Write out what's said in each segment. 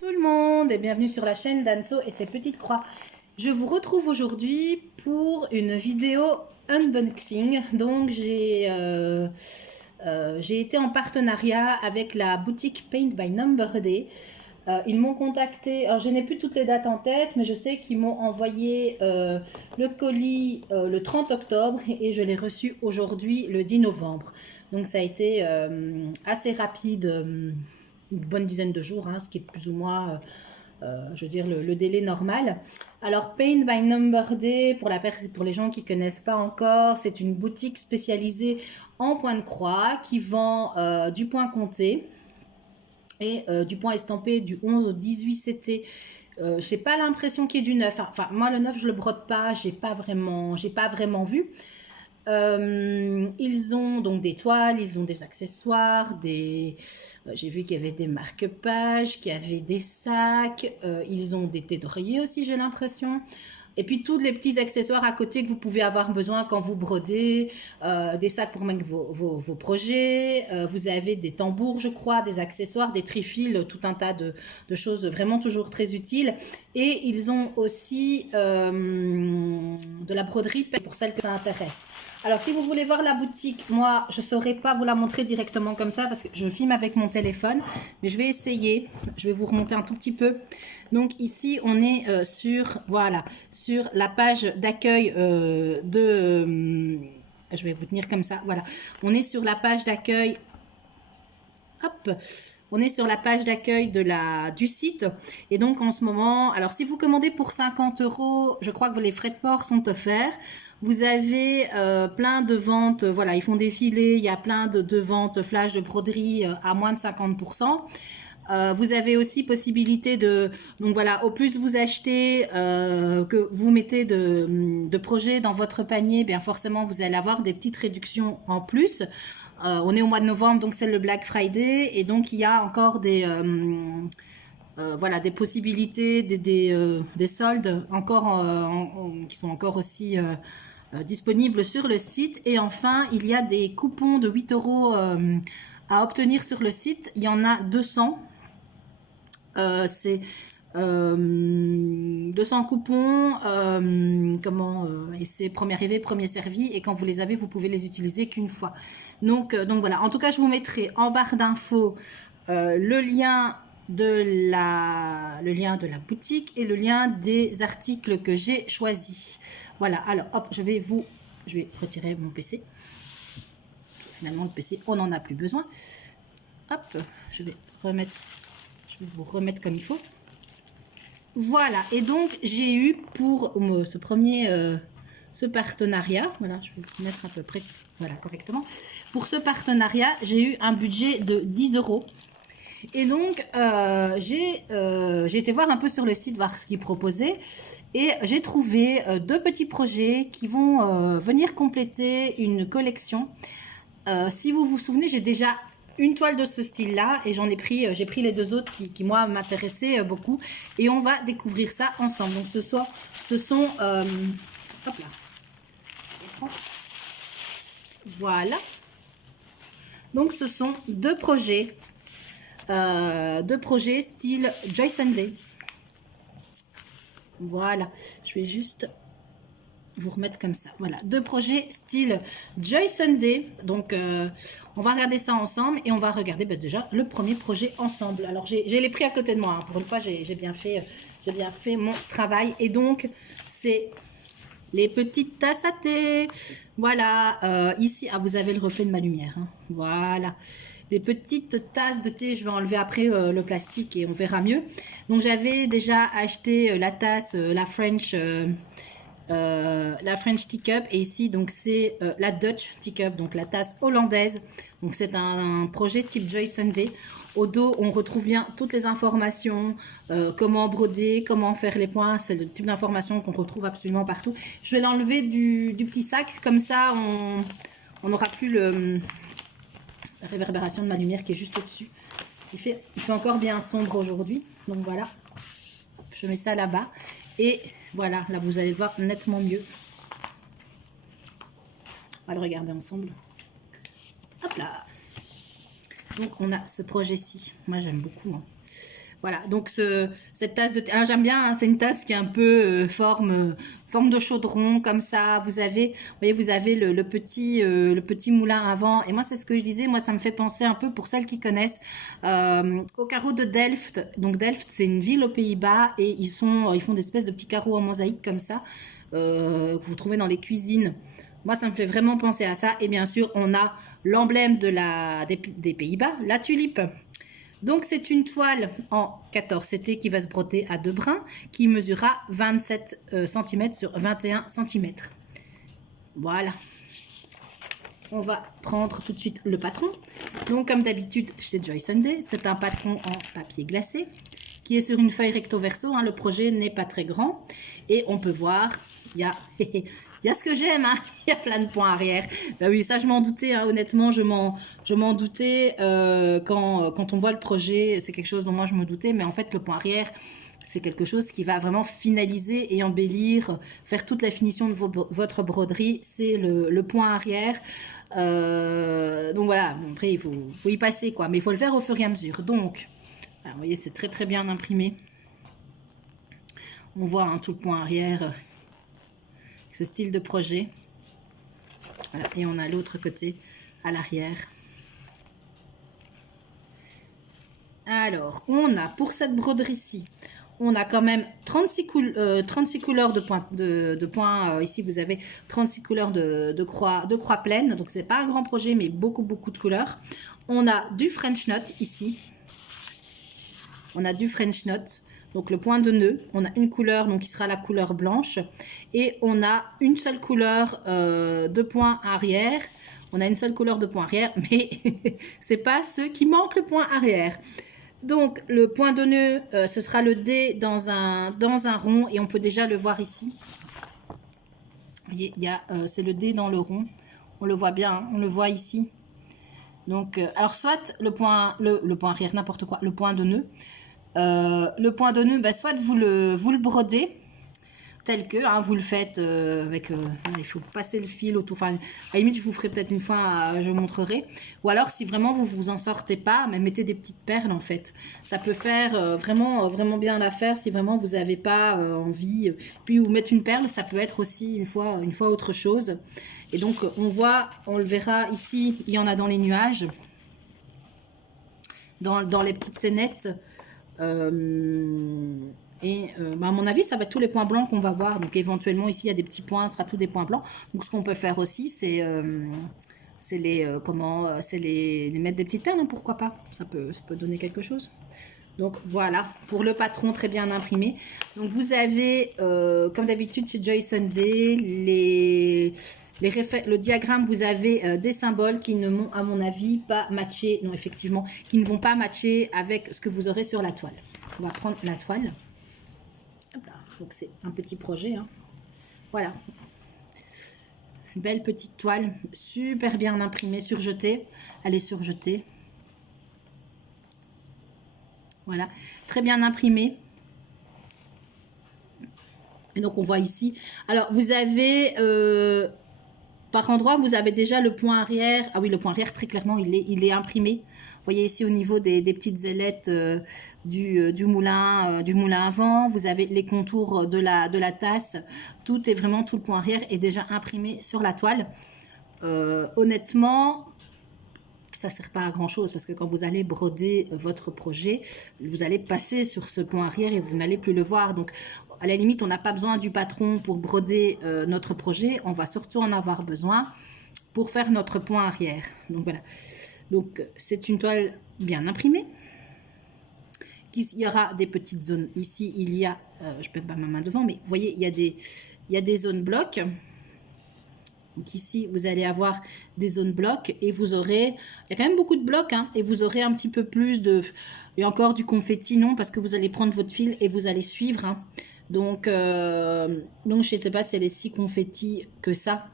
Tout le monde et bienvenue sur la chaîne d'Anso et ses petites croix. Je vous retrouve aujourd'hui pour une vidéo unboxing. Donc j'ai été en partenariat avec la boutique Paint by Number Day. Ils m'ont contacté, alors je n'ai plus toutes les dates en tête, mais je sais qu'ils m'ont envoyé le colis le 30 octobre et je l'ai reçu aujourd'hui le 10 novembre. Donc ça a été assez rapide, une bonne dizaine de jours, ce qui est plus ou moins, je veux dire, le délai normal. Alors, Paint by Number Day, pour les gens qui ne connaissent pas encore, c'est une boutique spécialisée en point de croix qui vend du point compté et du point estampé du 11 au 18 CT. Je n'ai pas l'impression qu'il y ait du neuf. Enfin, moi, le neuf, je ne le brode pas, j'ai pas vraiment vu. Ils ont donc des toiles, ils ont des accessoires, j'ai vu qu'il y avait des marque-pages, qu'il y avait des sacs, ils ont des thés d'oreiller aussi, j'ai l'impression. Et puis tous les petits accessoires à côté que vous pouvez avoir besoin quand vous brodez, des sacs pour mettre vos projets, vous avez des tambours, je crois, des accessoires, des trifils, tout un tas de choses vraiment toujours très utiles. Et ils ont aussi de la broderie pour celles que ça intéresse. Alors, si vous voulez voir la boutique, moi, je ne saurais pas vous la montrer directement comme ça parce que je filme avec mon téléphone. Mais je vais essayer. Je vais vous remonter un tout petit peu. Donc, ici, on est sur la page d'accueil je vais vous tenir comme ça. Voilà. On est sur la page d'accueil. Hop. On est sur la page d'accueil du site. Et donc, en ce moment, alors si vous commandez pour 50 €, je crois que les frais de port sont offerts. Vous avez plein de ventes, voilà, ils font défiler, il y a plein de ventes flash de broderie à moins de 50%. Vous avez aussi possibilité donc voilà, au plus vous achetez, que vous mettez de projets dans votre panier, bien forcément vous allez avoir des petites réductions en plus. On est au mois de novembre, donc c'est le Black Friday, et donc il y a encore voilà, des possibilités, des soldes encore qui sont encore aussi disponibles sur le site. Et enfin, il y a des coupons de 8 € à obtenir sur le site. Il y en a 200. C'est 200 coupons, et c'est premier arrivé, premier servi, et quand vous les avez, vous pouvez les utiliser qu'une fois. Donc voilà, en tout cas, je vous mettrai en barre d'infos le lien de la boutique et le lien des articles que j'ai choisis. Voilà, alors hop, je vais retirer mon PC. Finalement, le PC, on n'en a plus besoin. Hop, je vais vous remettre comme il faut. Voilà, et donc j'ai eu pour ce partenariat, voilà, je vais vous mettre à peu près, voilà, correctement. Pour ce partenariat, j'ai eu un budget de 10 €. Et donc, j'ai été voir un peu sur le site, voir ce qu'ils proposaient. Et j'ai trouvé deux petits projets qui vont venir compléter une collection. Si vous vous souvenez, j'ai déjà une toile de ce style-là et j'ai pris les deux autres qui moi, m'intéressaient beaucoup. Et on va découvrir ça ensemble. Donc, ce sont hop là. Voilà. Donc, ce sont deux projets style Joy Sunday. Voilà, je vais juste vous remettre comme ça. Voilà, deux projets style Joy Sunday. Donc, on va regarder ça ensemble et on va regarder déjà le premier projet ensemble. Alors, j'ai les prix à côté de moi. Pour une fois, j'ai bien fait mon travail. Et donc, c'est les petites tasses à thé. Voilà, ici, vous avez le reflet de ma lumière. Voilà. Les petites tasses de thé, je vais enlever après le plastique et on verra mieux. Donc j'avais déjà acheté la tasse, la French Teacup, et ici donc c'est la Dutch Teacup, donc la tasse hollandaise. Donc c'est un projet type Joy Sunday. Au dos, on retrouve bien toutes les informations, comment broder, comment faire les points. C'est le type d'information qu'on retrouve absolument partout. Je vais l'enlever du petit sac, comme ça on n'aura plus la réverbération de ma lumière qui est juste au-dessus. Il fait encore bien sombre aujourd'hui. Donc voilà, je mets ça là-bas. Et voilà, là vous allez le voir nettement mieux. On va le regarder ensemble. Hop là. Donc on a ce projet-ci. Moi j'aime beaucoup. Voilà, donc cette tasse de thé, alors j'aime bien, hein, c'est une tasse qui est un peu forme de chaudron, comme ça. Vous voyez, vous avez le petit moulin avant. Et moi, c'est ce que je disais, moi, ça me fait penser un peu, pour celles qui connaissent, au carreau de Delft. Donc Delft, c'est une ville aux Pays-Bas et ils font des espèces de petits carreaux en mosaïque comme ça, que vous trouvez dans les cuisines. Moi, ça me fait vraiment penser à ça. Et bien sûr, on a l'emblème des Pays-Bas, la tulipe. Donc, c'est une toile en 14 CT qui va se broder à 2 brins, qui mesurera 27 cm sur 21 cm. Voilà. On va prendre tout de suite le patron. Donc, comme d'habitude, chez Joy Sunday, c'est un patron en papier glacé qui est sur une feuille recto verso. Hein. Le projet n'est pas très grand. Et on peut voir, il y a... Il y a ce que j'aime, hein. Il y a plein de points arrière. Ben oui, ça je m'en doutais, hein. Honnêtement, je m'en doutais quand on voit le projet, c'est quelque chose dont moi je me doutais, mais en fait le point arrière, c'est quelque chose qui va vraiment finaliser et embellir, faire toute la finition de votre broderie, c'est le point arrière. Donc voilà, bon, après il faut y passer quoi, mais il faut le faire au fur et à mesure. Donc, alors, vous voyez, c'est très très bien imprimé. On voit hein, tout le point arrière. Ce style de projet. Voilà. Et on a l'autre côté à l'arrière. Alors, on a pour cette broderie-ci, on a quand même 36 couleurs de points. Ici, vous avez 36 couleurs de croix pleine. Donc, c'est pas un grand projet, mais beaucoup de couleurs. On a du French Knot ici. On a du French Knot. Donc le point de nœud, on a une couleur donc qui sera la couleur blanche et on a une seule couleur de point arrière. On a une seule couleur de point arrière, mais c'est pas ceux qui manquent le point arrière. Donc le point de nœud, ce sera le dé dans un rond et on peut déjà le voir ici. Vous voyez, c'est le dé dans le rond. On le voit bien, hein, on le voit ici. Donc alors soit le point arrière, n'importe quoi, le point de nœud. Le point de nœud, bah, soit vous le brodez tel que, hein, vous le faites avec, il faut passer le fil autour, enfin, à la limite je vous ferai peut-être une fois, je vous montrerai, ou alors si vraiment vous en sortez pas, mais mettez des petites perles en fait, ça peut faire vraiment bien l'affaire si vraiment vous n'avez pas envie, puis vous mettre une perle, ça peut être aussi une fois autre chose, et donc on le verra ici, il y en a dans les nuages, dans les petites scénettes. À mon avis, ça va être tous les points blancs qu'on va voir. Donc, éventuellement, ici, il y a des petits points, ce sera tous des points blancs. Donc, ce qu'on peut faire aussi, c'est les mettre des petites perles, hein, pourquoi pas. Ça peut donner quelque chose. Donc, voilà, pour le patron très bien imprimé. Donc, vous avez, comme d'habitude, chez Joy Sunday, le diagramme, vous avez des symboles qui ne m'ont, à mon avis, pas matché. Non, effectivement, qui ne vont pas matcher avec ce que vous aurez sur la toile. On va prendre la toile. Hop là. Donc, c'est un petit projet. Hein. Voilà. Une belle petite toile, super bien imprimée, surjetée. Elle est surjetée. Voilà. Très bien imprimée. Et donc, on voit ici. Alors, vous avez... par endroit, vous avez déjà le point arrière. Ah oui, le point arrière, très clairement, il est imprimé. Vous voyez ici au niveau des petites ailettes du moulin à vent. Vous avez les contours de la tasse. Tout le point arrière est déjà imprimé sur la toile. Honnêtement, ça ne sert pas à grand chose parce que quand vous allez broder votre projet, vous allez passer sur ce point arrière et vous n'allez plus le voir. Donc, à la limite, on n'a pas besoin du patron pour broder notre projet. On va surtout en avoir besoin pour faire notre point arrière. Donc, voilà. Donc, c'est une toile bien imprimée. Il y aura des petites zones. Ici, il y a... je ne peux pas ma main devant, mais vous voyez, il y a des zones blocs. Donc ici, vous allez avoir des zones blocs et vous aurez... Il y a quand même beaucoup de blocs, hein, et vous aurez un petit peu plus de... Et encore du confetti, non, parce que vous allez prendre votre fil et vous allez suivre. Hein. Donc, je ne sais pas si elle est si confetti que ça.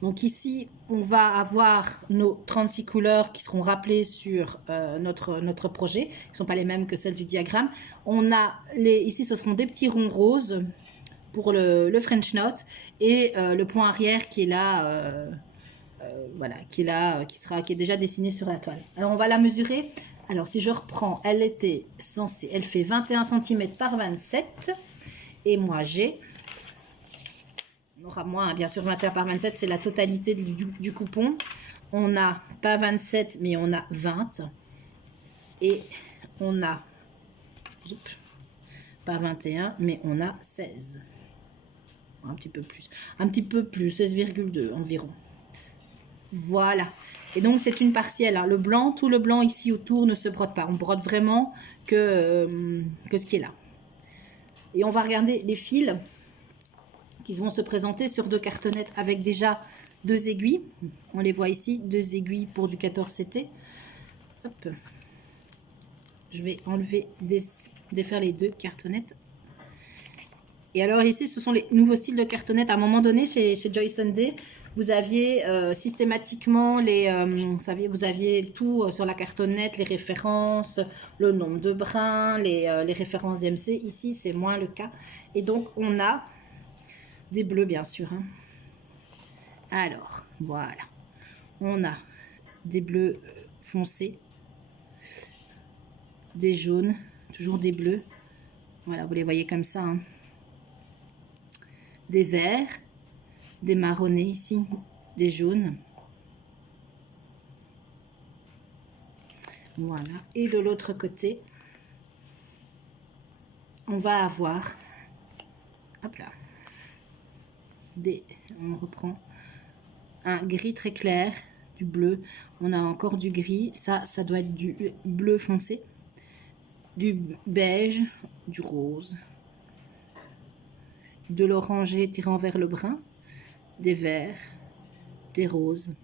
Donc ici, on va avoir nos 36 couleurs qui seront rappelées sur notre projet, qui ne sont pas les mêmes que celles du diagramme. On a ici, ce seront des petits ronds roses pour le French Knot et le point arrière qui est là, voilà, qui est déjà dessiné sur la toile. Alors, on va la mesurer Alors, si je reprends, elle était censée, elle fait 21 cm par 27. Et moi, j'ai, on aura moins, bien sûr, 21 par 27, c'est la totalité du coupon. On a pas 27, mais on a 20. Et on a, pas 21, mais on a 16. Un petit peu plus, 16,2 environ. Voilà. Et donc, c'est une partielle. Hein. Le blanc, tout le blanc ici autour ne se brode pas. On brode vraiment que ce qui est là. Et on va regarder les fils qui vont se présenter sur 2 cartonnettes avec déjà 2 aiguilles. On les voit ici, 2 aiguilles pour du 14CT. Hop. Je vais enlever, défaire les 2 cartonnettes. Et alors ici, ce sont les nouveaux styles de cartonnettes. À un moment donné, chez Joy Sunday, vous aviez systématiquement vous aviez tout sur la cartonnette, les références, le nombre de brins, les références DMC. Ici, c'est moins le cas. Et donc, on a des bleus, bien sûr. Hein. Alors, voilà. On a des bleus foncés, des jaunes, toujours des bleus. Voilà, vous les voyez comme ça. Hein. Des verts, des marronnés ici, des jaunes. Voilà. Et de l'autre côté, on va avoir, hop là, on reprend un gris très clair, du bleu. On a encore du gris. Ça doit être du bleu foncé, du beige, du rose, de l'orangé tirant vers le brun, des verts, des roses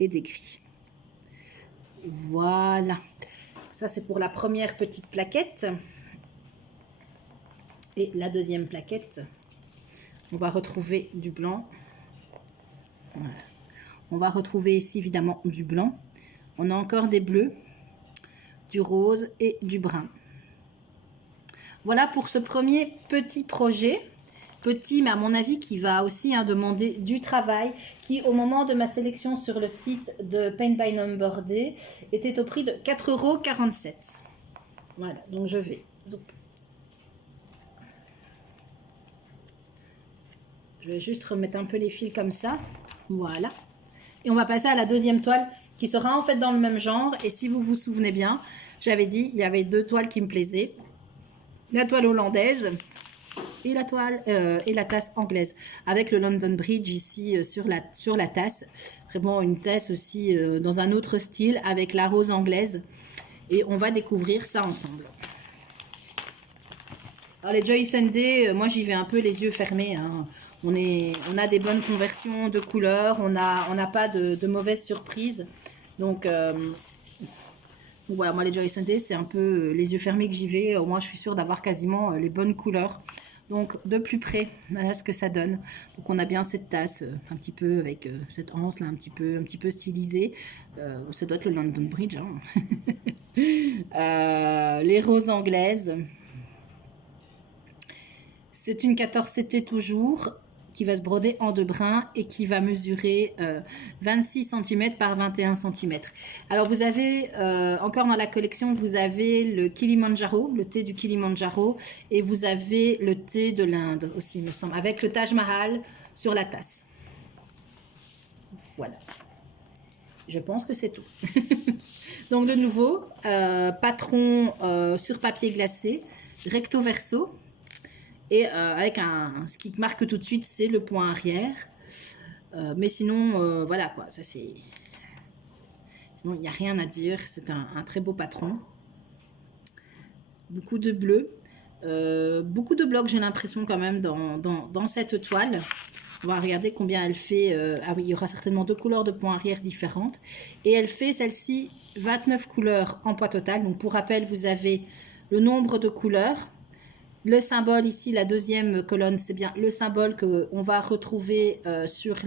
et des gris. Voilà. Ça, c'est pour la première petite plaquette. Et la deuxième plaquette, on va retrouver du blanc. Voilà. On va retrouver ici, évidemment, du blanc. On a encore des bleus, du rose et du brun. Voilà pour ce premier petit projet. Petit, mais à mon avis, qui va aussi demander du travail, qui, au moment de ma sélection sur le site de Paint by Number Day, était au prix de 4,47 €. Voilà, donc je vais... Je vais juste remettre un peu les fils comme ça. Voilà. Et on va passer à la deuxième toile, qui sera en fait dans le même genre. Et si vous vous souvenez bien, j'avais dit, il y avait 2 toiles qui me plaisaient. La toile hollandaise et la tasse anglaise avec le London Bridge ici sur la tasse, vraiment une tasse aussi dans un autre style avec la rose anglaise, et on va découvrir ça ensemble. Alors les Joy Sunday, moi j'y vais un peu les yeux fermés, hein. On a des bonnes conversions de couleurs, on n'a pas de mauvaises surprises, donc voilà, moi les Joy Sunday c'est un peu les yeux fermés que j'y vais. Au moins je suis sûre d'avoir quasiment les bonnes couleurs. Donc de plus près, voilà ce que ça donne. Donc on a bien cette tasse, un petit peu avec cette anse là, un petit peu stylisée. Ça doit être le London Bridge. Hein. Les roses anglaises. C'est une 14CT toujours, qui va se broder en 2 brins et qui va mesurer 26 cm par 21 cm. Alors vous avez, encore dans la collection, vous avez le Kilimanjaro, le thé du Kilimanjaro, et vous avez le thé de l'Inde aussi, il me semble, avec le Taj Mahal sur la tasse. Voilà. Je pense que c'est tout. Donc de nouveau, patron sur papier glacé, recto verso. Et avec ce qui marque tout de suite, c'est le point arrière. Mais sinon, voilà quoi, ça c'est... Sinon, il n'y a rien à dire. C'est un très beau patron. Beaucoup de bleu. Beaucoup de blocs, j'ai l'impression quand même, dans cette toile. On va regarder combien elle fait. Ah oui, il y aura certainement 2 couleurs de points arrière différentes. Et elle fait, celle-ci, 29 couleurs en poids total. Donc pour rappel, vous avez le nombre de couleurs. Le symbole ici, la deuxième colonne, c'est bien le symbole qu'on va retrouver sur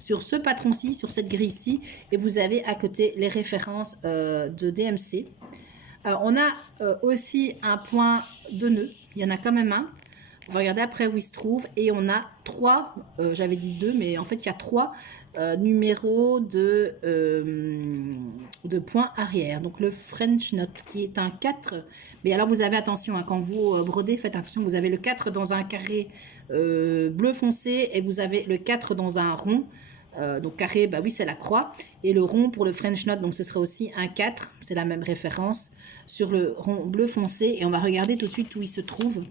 ce patron-ci, sur cette grille-ci. Et vous avez à côté les références de DMC. On a aussi un point de nœud. Il y en a quand même un. On va regarder après où il se trouve. Et on a 3, j'avais dit 2, mais en fait il y a 3 numéro de point arrière. Donc le French Knot qui est un 4. Mais alors vous avez attention, hein, quand vous brodez, faites attention, vous avez le 4 dans un carré bleu foncé et vous avez le 4 dans un rond. Donc carré, bah oui, c'est la croix. Et le rond pour le French Knot, donc ce sera aussi un 4. C'est la même référence sur le rond bleu foncé. Et on va regarder tout de suite où il se trouve.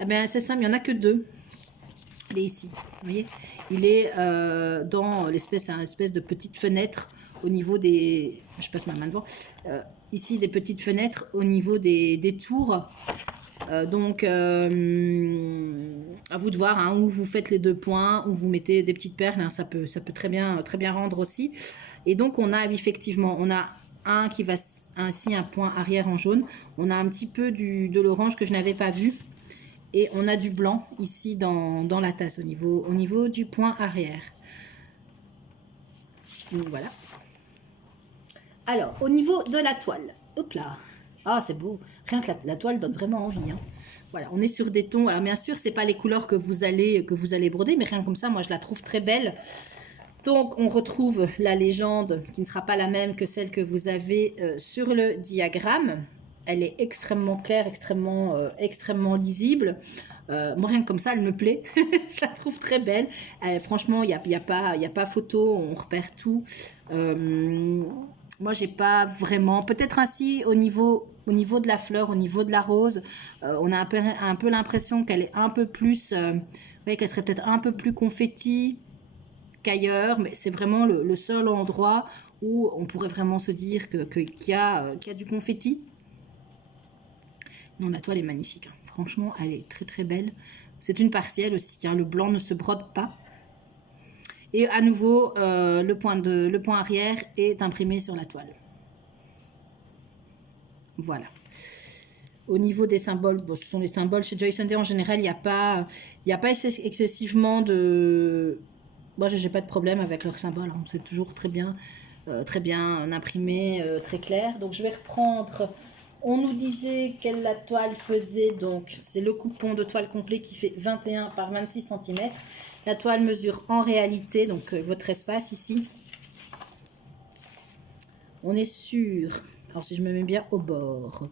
Eh bien, c'est simple, il n'y en a que 2. Il est ici, vous voyez. Il est dans l'espèce, une espèce de petite fenêtre au niveau des... Je passe ma main devant. Ici, des petites fenêtres au niveau des tours. Donc, à vous de voir hein, où vous faites les 2 points, où vous mettez des petites perles. Hein, ça peut très bien rendre aussi. Et donc, on a effectivement, on a un qui va ainsi un point arrière en jaune. On a un petit peu de l'orange que je n'avais pas vu. Et on a du blanc ici dans la tasse au niveau du point arrière. Donc voilà. Alors, au niveau de la toile. Hop là. Ah, c'est beau. Rien que la toile donne vraiment envie. Hein. Voilà, on est sur des tons. Alors, bien sûr, ce n'est pas les couleurs que vous allez broder, mais rien comme ça, moi, je la trouve très belle. Donc, on retrouve la légende qui ne sera pas la même que celle que vous avez sur le diagramme. Elle est extrêmement claire, extrêmement lisible. Moi, rien que comme ça, elle me plaît. Je la trouve très belle. Franchement, il n'y a pas photo, on repère tout. Moi, j'ai pas vraiment... Peut-être ainsi, au niveau de la fleur, au niveau de la rose, on a un peu l'impression qu'elle est un peu plus... vous voyez, qu'elle serait peut-être un peu plus confetti qu'ailleurs, mais c'est vraiment le seul endroit où on pourrait vraiment se dire qu'il y a du confetti. Non, la toile est magnifique. Hein. Franchement, elle est très très belle. C'est une partielle aussi. Hein. Le blanc ne se brode pas. Et à nouveau, le point arrière est imprimé sur la toile. Voilà. Au niveau des symboles, bon, ce sont les symboles. Chez Joy Sunday, en général, il n'y a pas excessivement de... Moi, je n'ai pas de problème avec leurs symboles. Hein. C'est toujours très bien imprimé, très clair. Donc, je vais reprendre... On nous disait quelle la toile faisait, donc c'est le coupon de toile complet qui fait 21 par 26 cm. La toile mesure en réalité, donc votre espace ici. On est sur, alors si je me mets bien au bord,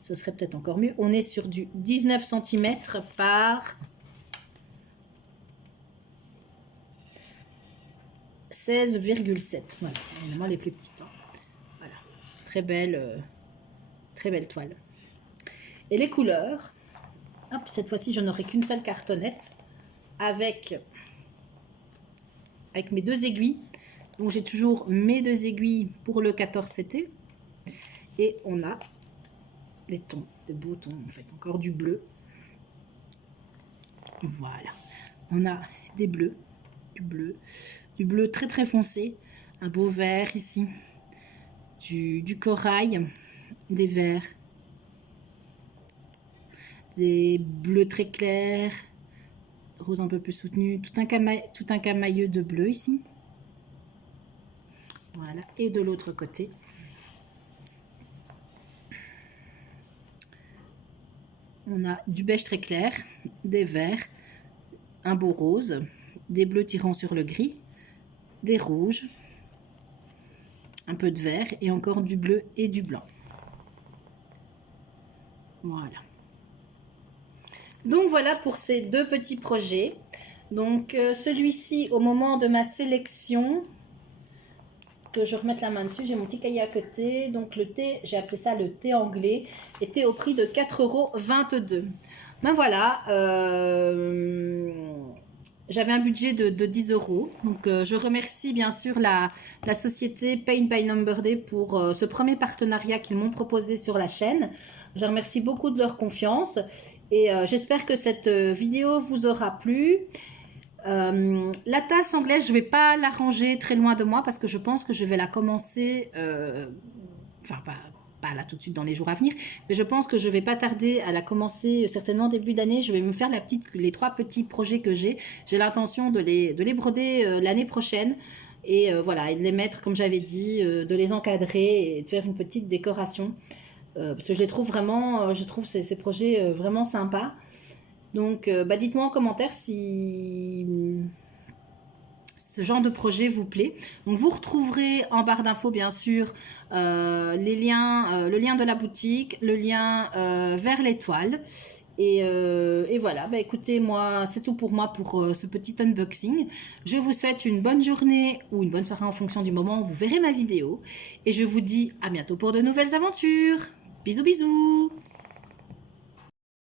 ce serait peut-être encore mieux. On est sur du 19 cm par 16,7. Voilà, évidemment les plus petites. Hein. Voilà, très belle toile. Et les couleurs, hop, cette fois-ci, je n'aurai qu'une seule cartonnette avec mes 2 aiguilles. Donc, j'ai toujours mes 2 aiguilles pour le 14 CT. Et on a les tons, des beaux tons, en fait, encore du bleu. Voilà. On a des bleus, du bleu très très foncé, un beau vert ici, du corail, des verts, des bleus très clairs, rose un peu plus soutenu, tout un camailleux de bleu ici. Voilà, et de l'autre côté. On a du beige très clair, des verts, un beau rose, des bleus tirant sur le gris, des rouges, un peu de vert et encore du bleu et du blanc. Voilà. Donc voilà pour ces 2 petits projets. Donc celui-ci, au moment de ma sélection, que je remette la main dessus, j'ai mon petit cahier à côté. Donc le thé, j'ai appelé ça le thé anglais, était au prix de 4,22 €. Ben voilà, j'avais un budget de 10 €. Donc je remercie bien sûr la société Paint by Number Day pour ce premier partenariat qu'ils m'ont proposé sur la chaîne. Je remercie beaucoup de leur confiance et j'espère que cette vidéo vous aura plu. La tasse anglaise, je ne vais pas la ranger très loin de moi parce que je pense que je vais la commencer, enfin pas là tout de suite dans les jours à venir, mais je pense que je ne vais pas tarder à la commencer certainement début d'année. Je vais me faire les 3 petits projets que j'ai. J'ai l'intention de les broder l'année prochaine et voilà, et de les mettre comme j'avais dit, de les encadrer et de faire une petite décoration. Parce que je les trouve vraiment, je trouve ces projets vraiment sympas. Donc, dites-moi en commentaire si ce genre de projet vous plaît. Donc vous retrouverez en barre d'infos bien sûr les liens, le lien de la boutique, le lien vers l'étoile. Et voilà, bah écoutez, moi, c'est tout pour moi pour ce petit unboxing. Je vous souhaite une bonne journée ou une bonne soirée en fonction du moment où vous verrez ma vidéo. Et je vous dis à bientôt pour de nouvelles aventures. Bisous bisous.